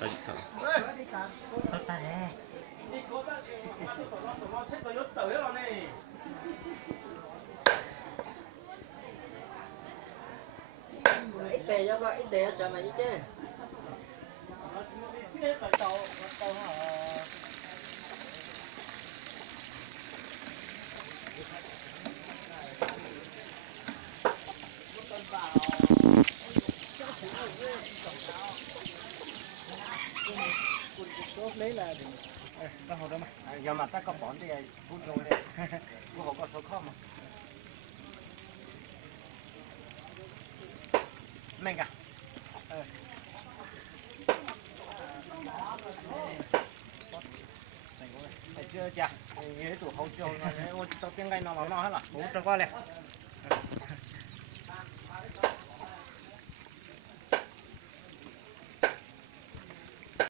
Tại Tốt ta nè. Ít tè cho coi, ít tè sợ mày chứ. Lấy là nó hồ đó mà. Giờ mà ta có bọn thì cũng rồi đấy. Cũng không có số không mà. Mình à? Chưa chả, nhớ tủ hậu trường, ô tô tiếng Anh nó hết là, bố cho qua này.